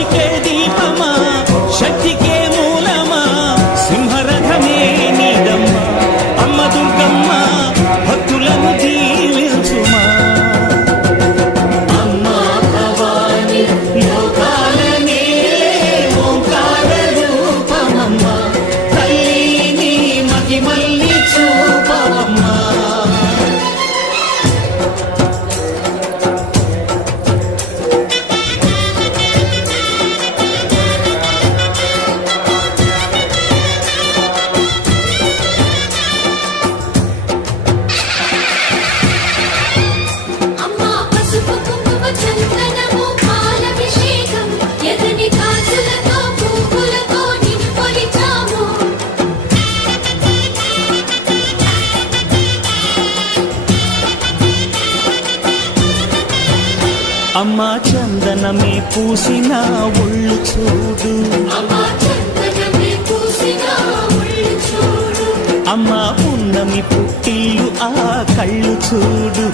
సృష్టికే దీపమా శక్తికే మూలమా సింహరథమే నీదమ్మా అమ్మ దుర్గమ్మ భక్తులను దీవించుమా అమ్మా భవాని లోకాల నేలే ఓంకార రూపమమ్మా తల్లిని మహిమల్ని చూపవమ్మా అమ్మా చందనమే పూసిన ఒళ్ళు చూడు అమ్మా పున్నమి పుట్టిల్లు ఆ కళ్ళు చూడు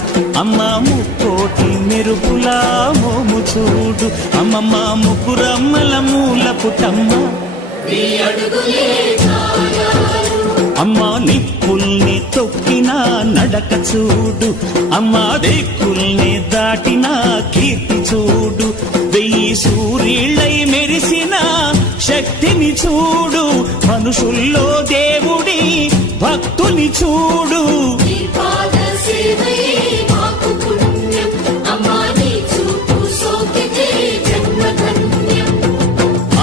అమ్మా ముక్కోటి మెరుపులా మోము చూడు అమ్మమ్మ ముగ్గురమ్మల మూల పుట్టమ్మ అమ్మా నిప్పుల్ని తొక్కిన నడక చూడు అమ్మా దిక్కుల్ని దాటిన కీర్తి చూడు 1000 సూర్యుళ్ళై మెరిసిన శక్తిని చూడు మనుషుల్లో దేవుడి భక్తుని చూడు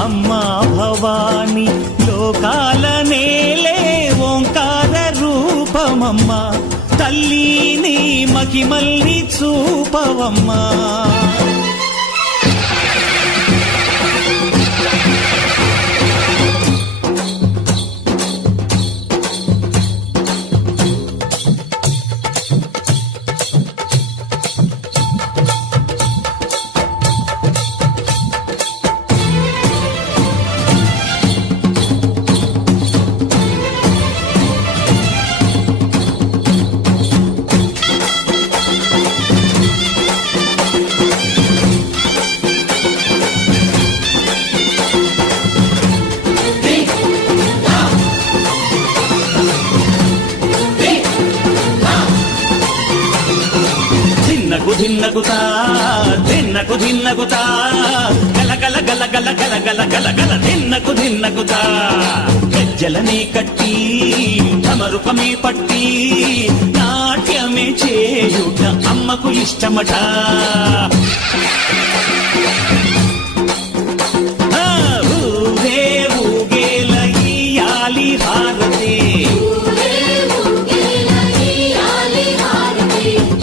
అమ్మా భవాని లోకాల నేలే ఓంకార రూపమమ్మా తల్లిని మహిమల్ని చూపవమ్మా ధిన్నగుతా ధిన్నకు ధిన్నగుతా గల గల గల గల గల గల గల గల ధిన్నగుతా గజ్జలనే కట్టి ధమరుకమే పట్టి నాట్యమే చేయుట అమ్మకు ఇష్టమట ఊగే ఊగేల ఇయ్యాలి హారతి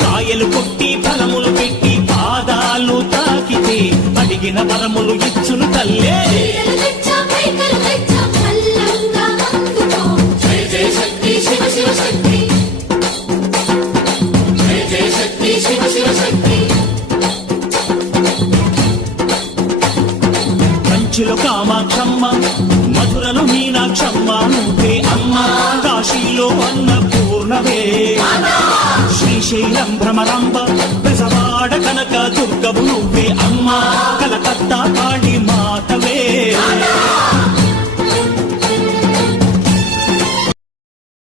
కాయలు కొట్టి ఫలములు పెట్టి పాదాలు తాకితే అడిగిన వరములు ఇచ్చును తల్లే కంచిలో కామాక్షమ్మ మధురలో మీనాక్షమ్మ నువ్వే అమ్మ కాశీలో అన్నపూర్ణవే శ్రీశైలం భ్రమరాంబ బెజవాడ కనక దుర్గవు నువ్వే అమ్మ కలకత్తా కాళీ